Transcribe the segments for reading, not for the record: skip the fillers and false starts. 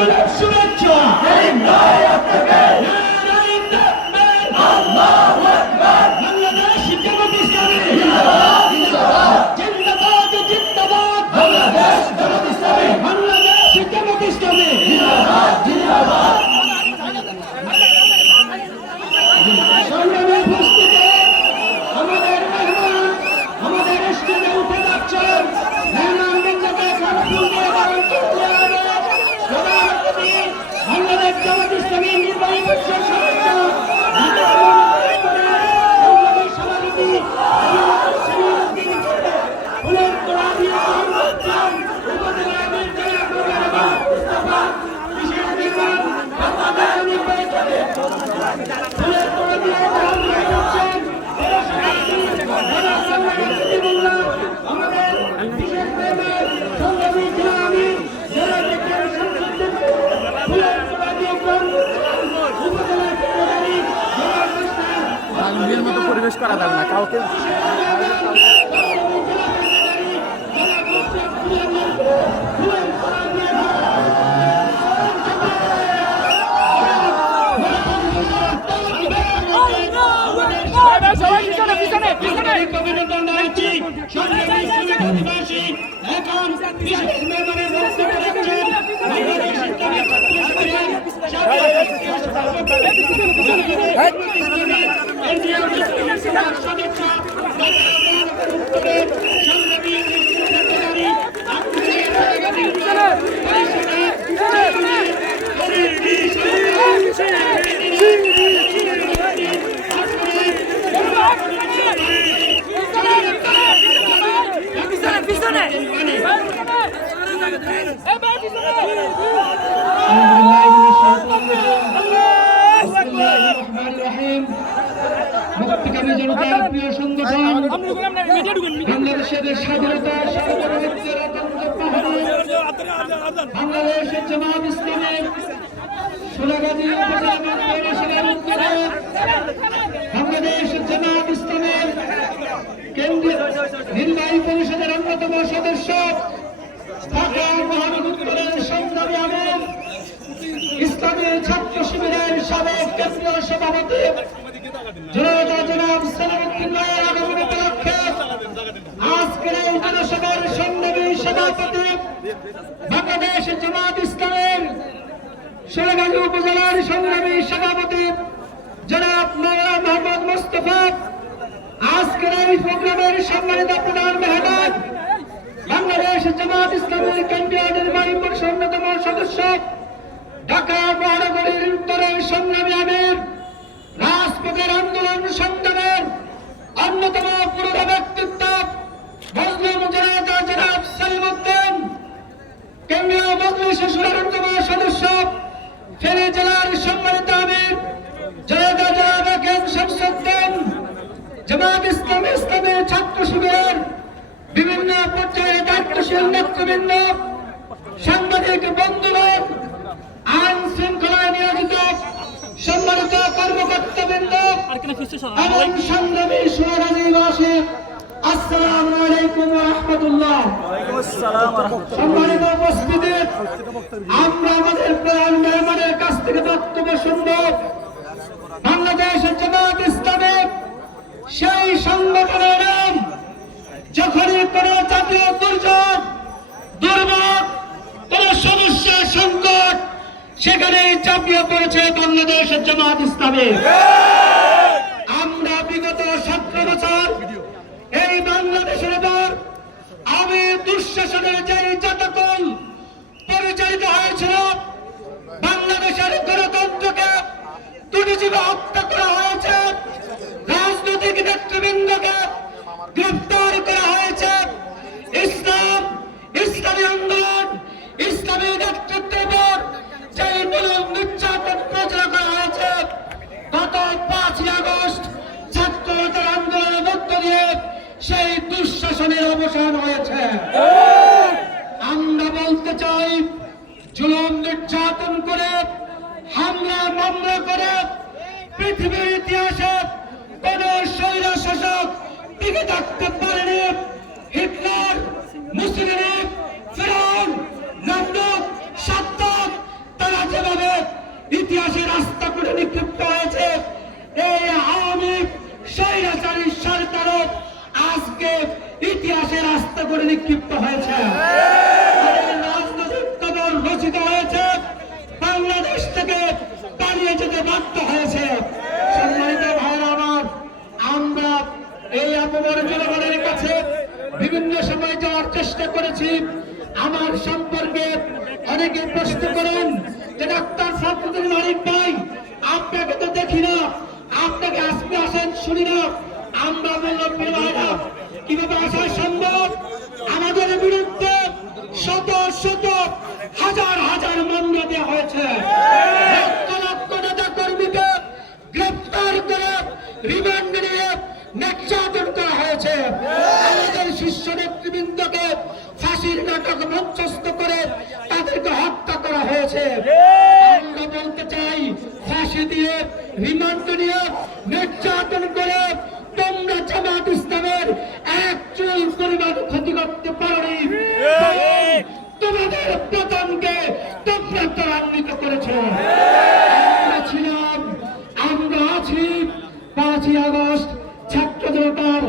আঙ্গুলের শুভেচ্ছা বাংলাদেশ জামাত ইসলামী জিন্দাবাদ জিন্দাবাদ বাংলাদেশ জামাত ইসলামী বাংলাদেশ জামাত ইসলামী সংগ্রামে উপস্থিত আমাদের মেহমান আমাদের স্টেজে উঠে যাচ্ছেন মেহমানবৃন্দকে ফুল দিয়ে বরণ করতে হবে সভাপতি বাংলাদেশ জামাত ইসলামী নির্বাহী পরিষদ সদস্য সভাপতি ফুলের তোড়া দিয়ে উপজেলা আমির জেলা মুস্তফা বিশেষ মেহমান বাংলাদেশ নির্বাহী ফুলের তোড়া দিয়ে আমাদের বিশেষ মেহমান সংগ্রামী জেলা আমির জেলা ফুলের তোড়া দিয়ে উপজেলা সেক্রেটারি নিজের মতো পরিবেশ করা যাবে না কাউকে অভিনন্দন জানাচ্ছি সংগ্রামী শ্রমিকবাসী এখন বিশেষ মেহমানের বক্তব্য রাখছেন বাংলাদেশ ইসলামী মুক্তিকামী জনতার প্রিয় সংগঠন বাংলাদেশের স্বাধীনতা বাংলাদেশের জামাত ইসলামী সোনাগাজী উপজেলা পরিষদের উদ্যোগে বাংলাদেশের জামাত ইসলামের কেন্দ্রীয় নির্বাহী পরিষদের অন্যতম সদস্য ঢাকা মহানগরের সংগ্রামী আমির ইসলামী ছাত্র শিবিরের সাবেক কেন্দ্রীয় সভাপতি জনাব সালাউদ্দিন রায়ের আগমন উপলক্ষে আজকের এই জনসভার সংগ্রামী সভাপতি বাংলাদেশ জামাত ইসলামের সোনাগাজী উপজেলার সংগ্রামী সভাপতি জনাব মাওলানা মোহাম্মদ মোস্তফা, আজকের এই প্রোগ্রামের সম্মানিত প্রধান মেহমান বাংলাদেশ জামাত ইসলামের কেন্দ্রীয় নির্বাহী পরিষদের অন্যতম সদস্য ঢাকা মহানগরীর উত্তরের সংগ্রামী আমির রাজপথের আন্দোলন সংগ্রামের অন্যতম পুরোধা ব্যক্তিত্ব মজলুম জনতা জনাব সালিমউদ্দিন, কেন্দ্রীয় মজলিসের অন্যতম সদস্য ফেনী জেলার সম্মানিত আমির জনতা জনাব একেম শামসুদ্দিন, জামাত ইসলামী ইসলামের ছাত্র শিবিরের বিভিন্ন পর্যায়ের দায়িত্বশীল নেতৃবৃন্দ, সাংবাদিক বন্ধুগণ, আইন শৃঙ্খলায় নিয়োজিত সম্মানিত কর্মকর্তাবৃন্দ এবং সংগ্রামী সোনাগাজীবাসী, আসসালামু আলাইকুম ওয়া রাহমাতুল্লাহ। সম্মানিত উপস্থিতি, আমরা আমাদের প্রধান মেহমানের কাছ থেকে বক্তব্য শুনব। বাংলাদেশ জামাত ইসলামী সেই সংগঠনের নাম যখনই কোন জাতীয় দুর্যোগ দুর্ভোগ কোন সমস্যা সংকট সেখানে চাপিয়ে পড়েছে বাংলাদেশ জামাত ইসলামী। আমরা বিগত 17 বছর এই বাংলাদেশের উপর আমি দুঃশাসনের যে যতক্ষণ পরিচালিত হয়েছিল, বাংলাদেশের গণতন্ত্রকে দুটিজীবে হত্যা করা হয়েছে, রাজনৈতিক নেতৃবৃন্দকে গ্রেফতার করা হয়েছে, ইসলাম ইসলামী আন্দোলন ইসলামী নেতৃত্বের উপর যে নির্যাতন প্রচার করা হয়েছে, গত 5 আগস্ট ছাত্রদের আন্দোলনের মধ্য দিয়ে সেই দুঃশাসনের অবসান হয়েছে। আমরা বলতে চাই, জুলুম নির্যাতন করে হামলা মামলা করে পৃথিবীর ইতিহাসে কোন স্বৈর শাসক টিকে থাকতে পারেনি। হিটলার, মুসলিম, ফিরআউন, নমরুদ, সাদ্দাম ইতিহাসে রাস্তা করে নিক্ষিপ্ত হয়েছে, এই আওয়ামী স্বৈরাচারী সরকারও আজকে ইতিহাসে রাস্তা করে নিক্ষিপ্ত হয়েছে। রাজনৈতিক কবর রচিত হয়েছে, বাংলাদেশ থেকে পালিয়ে যেতে বাধ্য হয়েছে। সম্মানিত ভাইরা আমার, আমরা এই আপামর জনগণের কাছে বিভিন্ন সময় যাওয়ার চেষ্টা করেছি। আমার সম্পর্কে অনেকে প্রশ্ন করেন যে ডাক্তার ফখরুদ্দিন মানিক ভাই, আপনাকে তো দেখি না, আপনাকে আজকে আসেন শুনি না। আমরা বললাম ভাইরা, কিভাবে আসা সম্ভব? আমাদের বিরুদ্ধে শত শত হাজার হাজার মামলা দেওয়া হয়েছে, লক্ষ লক্ষ নেতা কর্মীকে গ্রেফতার করে রিমান্ডে নিয়ে নির্যাতন করা হয়েছে, আমাদের শীর্ষ নেতৃবৃন্দকে ফাঁসির নাটক মঞ্চস্থ করে তাদেরকে হত্যা করা হয়েছে। আমরা বলতে চাই, ফাঁসি দিয়ে রিমান্ড নিয়ে নির্যাতন করে তোমরা জামাত ইসলামের এক চুল পরিমাণ ক্ষতি করতে পারোনি, তোমাদের পতনকে তোমরা ত্বরান্বিত করেছো। আমরা ছিলাম, আমরা আছি 5ই আগস্ট ছাত্র জনতার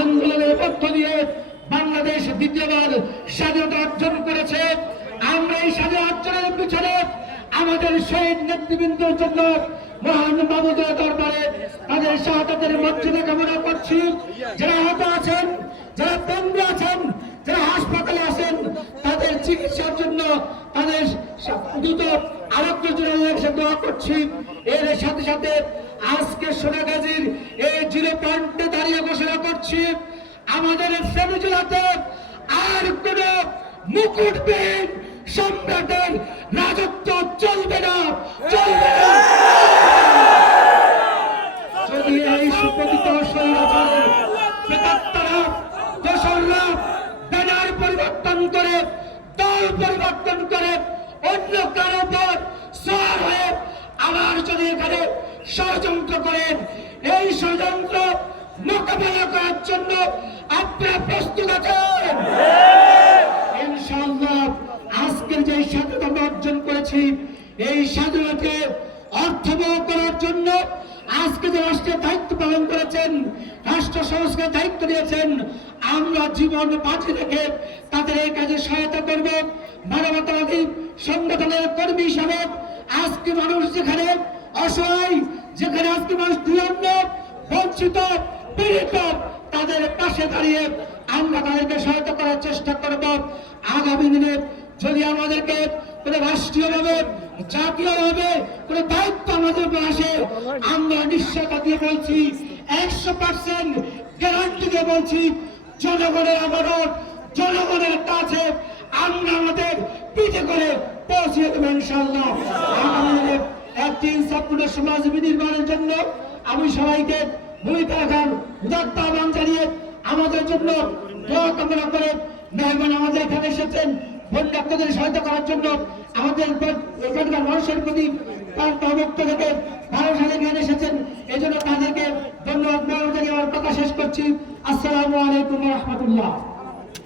আন্দোলনের মধ্য দিয়ে বাংলাদেশ দ্বিতীয়বার স্বাধীনতা অর্জন করেছে। আমরা এই স্বাধীনতা অর্জনের পিছনে আমাদের শহীদ নেতৃবৃন্দের জন্য মহান মানবতার দরবারে তাদের শাহাদাতের মর্যাদা কামনা করছি। যারা আহত আছেন, যারা বন্দী আছেন, যারা হাসপাতালে আছেন, তাদের চিকিৎসার জন্য তাদের দ্রুত আরোগ্যের জন্য দোয়া করছি। এর সাথে সাথে আজকে সোনাগাজীর এই 0 পয়েন্টে দাঁড়িয়ে ঘোষণা করছি, আমাদের ফেনী জেলাতে আর কোন মুকুটবিহীন সম্রাটের রাজত্ব চলবে না, চলবে না। যদি এই সুপতিত স্বৈরাচারের প্রেতাত্মারা, দোসররা ব্যানার পরিবর্তন করে, দল পরিবর্তন করে অন্য কারো উপর সওয়ার হয়ে আবার যদি এখানে ষড়যন্ত্র করেন, এই ষড়যন্ত্র মোকাবেলা করার জন্য আপনারা প্রস্তুত আছেন? ইনশাআল্লাহ আজকের যে স্বাধীনতা অর্জন করেছি, এই স্বাধীনতাকে অর্থবহ করার জন্য আজকে যে রাষ্ট্রের দায়িত্ব পালন করেছেন, রাষ্ট্র সংস্কার দায়িত্ব দিয়েছেন, আমরা জীবন বাজি রেখে তাদের এই কাজে সহায়তা করব। মানবতাবাদী সংগঠনের কর্মী হিসাবে আজকে মানুষ যেখানে অসহায়, যেখানে আজকে মানুষ দুরন্ত, বঞ্চিত, পীড়িত, তাদের পাশে দাঁড়িয়ে আমরা তাদেরকে সহায়তা করার চেষ্টা করব। আগামী দিনে যদি আমাদেরকে কোনো রাষ্ট্রীয়ভাবে, জাতীয়ভাবে কোনো দায়িত্ব আমাদের উপর আসে, আমরা নিশ্চয়তা দিয়ে বলছি, 100% গ্যারান্টি দিয়ে বলছি, জনগণের আমানত, জনগণের কাছে আমরা আমাদের পিঠে করে পৌঁছে দেবো ইনশাআল্লাহ। আগামী দিনে একটি সম্পূর্ণ সমাজ বিনির্মাণের জন্য আমি সবাইকে ভূমিকা রাখার উদাত্ত আহ্বান জানিয়ে আমাদের জন্য দোয়া কামনা করে মেহমান আমাদের এখানে এসেছেন বন্যাক্তদের সহায়তা করার জন্য, আমাদের এখানকার মানুষের প্রতি তার প্রবক্ত থেকে ভালোবাসা এখানে এসেছেন, এই জন্য তাদেরকে ধন্যবাদ জানিয়ে আমার কথা শেষ করছি। আসসালামু আলাইকুম ওয়া রাহমাতুল্লাহ।